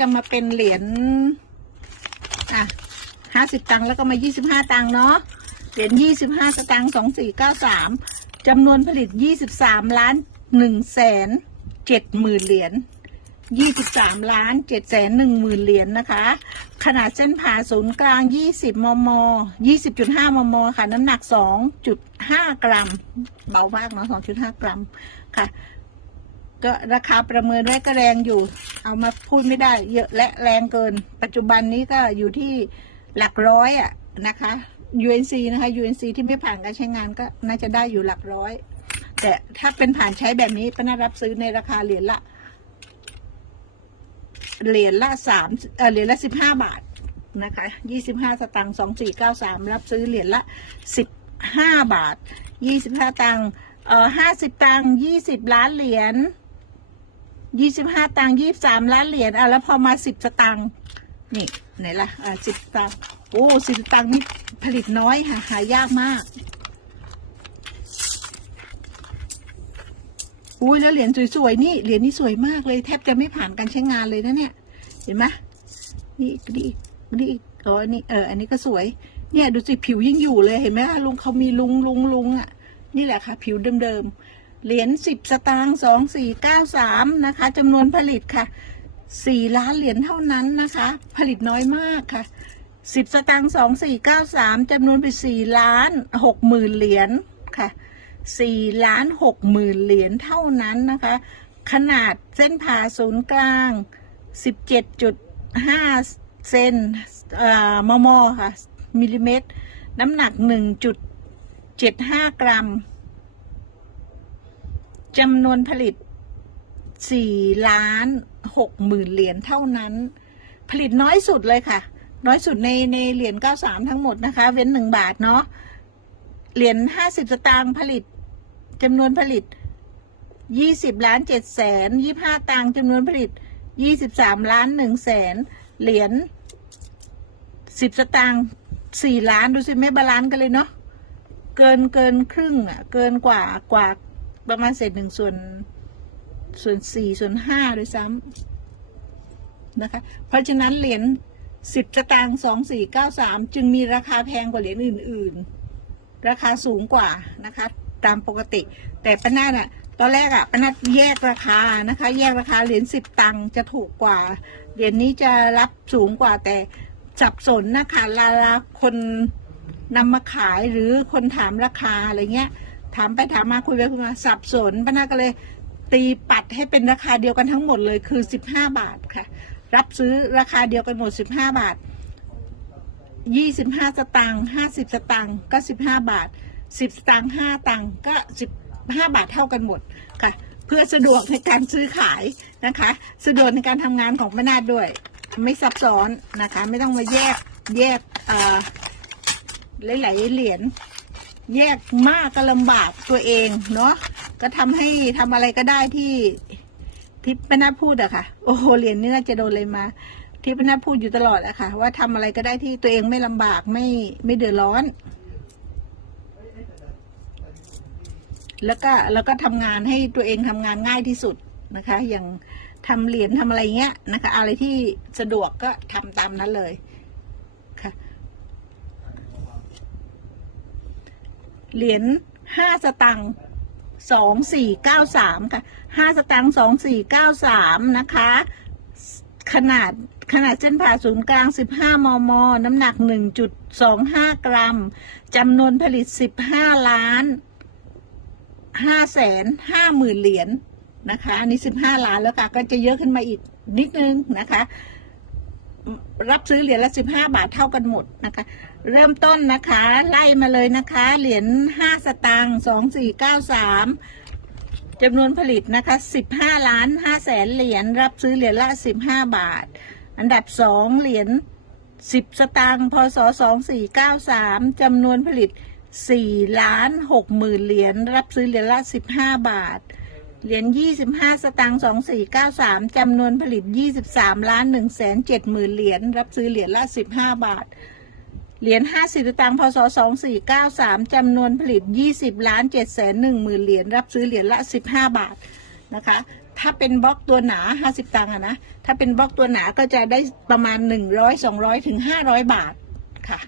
จะมาเป็นเหรียญอะห้าสิบตังค์แล้วก็มายี่สิบห้าตังค์เนาะเหรียญยี่สิบห้าสตังค์สองสี่เก้าสามจำนวนผลิตยี่สิบสามล้านหนึ่งแสนเจ็ดหมื่นเหรียญยี่สิบสามล้านเจ็ดแสนหนึ่งหมื่นเหรียญนะคะ ขนาดเส้นผ่าศูนย์กลางยี่สิบมมยี่สิบจุดห้ามมค่ะ น้ำหนักสองจุดห้ากรัม เบามากเนาะสองจุดห้ากรัมค่ะ ก็ราคาประเมินไว้ก็แรงอยู่ เอามาพูดไม่ได้ เยอะและแรงเกิน ปัจจุบันนี้ก็อยู่ที่หลักร้อยอะนะคะ UNC นะคะ UNC ที่ไม่ผ่านการใช้งานก็น่าจะได้อยู่หลักร้อย แต่ถ้าเป็นผ่านใช้แบบนี้ก็น่ารับซื้อในราคาเหรียญละเหรียญละสามเออเหรียญละสิบห้าบาทนะคะยี่สิบห้าสตางค์สองสี่เก้าสามรับซื้อเหรียญละสิบห้าบาทยี่สิบห้าตังค์เอ่อห้าสิบตังค์ยี่สิบล้านเหรียญ ยี่สิบห้าตังค์ยี่สามล้านเหรียญอะแล้วพอมาสิบสตังค์นี่ไหนล่ะอ่าสิบตังค์โอ้สิบตังค์นี่ผลิตน้อยค่ะหายากมากอุ้ยแล้วเหรียญสวยๆนี่เหรียญนี่สวยมากเลยแทบจะไม่ผ่านการใช้งานเลยนะเนี่ย เห็นไหมนี่อีนี่นี่อ๋อนนี้เอออันนี้ก็สวย เนี่ยดูสิผิวยังอยู่เลยเห็นไหมลุงเขามีลุงลุงลุงอะ นี่แหละค่ะ ผิวเดิมๆ เหรียญสิบสตางค์สองสี่เก้าสามนะคะจำนวนผลิตค่ะสี่ล้านเหรียญเท่านั้นนะคะ ผลิตน้อยมากค่ะสิบสตางค์สองสี่เก้าสามจำนวนไปสี่ล้านหกหมื่นเหรียญค่ะสี่ล้านหกหมื่นเหรียญเท่านั้นนะคะ ขนาดเส้นผ่าศูนย์กลางสิบเจ็ดจุดห้าเซนเอ่อมม ค่ะ มิลลิเมตร น้ำหนักหนึ่งจุดเจ็ดห้ากรัม จำนวนผลิต4ล้าน6หมื่นเหรียญเท่านั้น ผลิตน้อยสุดเลยค่ะ น้อยสุดในในเหรียญ93 ทั้งหมดนะคะ เว้น 1 บาทเนาะเหรียญ50 สตางค์ผลิตจำนวนผลิต 20ล้าน7แสน25 ตังค์จำนวนผลิต 23ล้าน1แสนเหรียญ10 สตางค์4ล้านดูสิไม่บาลานซ์กันเลยเนาะเกินเกินครึ่งอะเกินกว่ากว่า ประมาณเศษหนึ่งส่วนส่วนสี่ส่วนห้าด้วยซ้ำนะคะ เพราะฉะนั้นเหรียญสิบสตางค์สองสี่เก้าสามจึงมีราคาแพงกว่าเหรียญอื่น ๆ ราคาสูงกว่านะคะ ตามปกติ แต่ป้านาดอะตอนแรกอะป้านาแยกราคานะคะ แยกราคาเหรียญสิบตังค์จะถูกกว่าเหรียญนี้จะรับสูงกว่าแต่สับสนนะคะลาลาคนนำมาขายหรือคนถามราคาอะไรเงี้ย ถามไปถามมาคุยไปคุยมาสับสนป้านาก็เลย ตีปัดให้เป็นราคาเดียวกันทั้งหมดเลยคือ 15 บาทค่ะ รับซื้อราคาเดียวกันหมด 15 บาท 25 สตางค์50 สตางค์ก็ 15 บาท 10 สตางค์5ตังค์ก็ 15 บาทเท่ากันหมดค่ะ เพื่อสะดวกในการซื้อขายนะคะ สะดวกในการทำงานของแม่นาด้วย ไม่ซับซ้อนนะคะ ไม่ต้องมาแยกแยกหลายๆเหรียญ แยกมากก็ลำบากตัวเองเนาะก็ทำให้ทำอะไรก็ได้ที่ที่ป้านาพูดอะค่ะ โอ้โหเหรียญนี่น่าจะโดนเลยมาที่ป้านาพูดอยู่ตลอดอะค่ะ ว่าทำอะไรก็ได้ที่ตัวเองไม่ลำบากไม่ไม่เดือดร้อน แล้วก็แล้วก็ทำงานให้ตัวเองทำงานง่ายที่สุดนะคะ อย่างทำเหรียญทำอะไรเงี้ยนะคะ อะไรที่สะดวกก็ทำตามนั้นเลยค่ะ เหรียญห้าสตังค์สองสี่เก้าสามค่ะห้าสตังค์สองสี่เก้าสามนะคะ ขนาดขนาดเส้นผ่าศูนย์กลางสิบห้ามม น้ำหนักหนึ่งจุดสองห้ากรัม จำนวนผลิตสิบห้าล้านห้าแสนห้าหมื่นเหรียญนะคะ อันนี้สิบห้าล้านแล้วค่ะ ก็จะเยอะขึ้นมาอีกนิดนึงนะคะ รับซื้อเหรียญละสิบห้าบาทเท่ากันหมดนะคะ เริ่มต้นนะคะ ไล่มาเลยนะคะ เหรียญห้าสตางค์สองสี่เก้าสามจำนวนผลิตนะคะสิบห้าล้านห้าแสนเหรียญรับซื้อเหรียญละสิบห้าบาท อันดับสองเหรียญสิบสตางค์พศสองสี่เก้าสามจำนวนผลิตสี่ล้านหกหมื่นเหรียญรับซื้อเหรียญละสิบห้าบาท เหรียญยี่สิบห้าสตางค์สองสี่เก้าสามจำนวนผลิตยี่สิบสามล้านหนึ่งแสนเจ็ดหมื่นเหรียญรับซื้อเหรียญละสิบห้าบาท เหรียญห้าสิบตังค์พศสองสี่เก้าสามจำนวนผลิตยี่สิบล้านเจ็ดแสนหนึ่งหมื่นเหรียญรับซื้อเหรียญละสิบห้าบาทนะคะถ้าเป็นบล็อกตัวหนาห้าสิบตังค์อะนะ ถ้าเป็นบล็อกตัวหนาก็จะได้ประมาณหนึ่งร้อยสองร้อยถึงห้าร้อยบาทค่ะ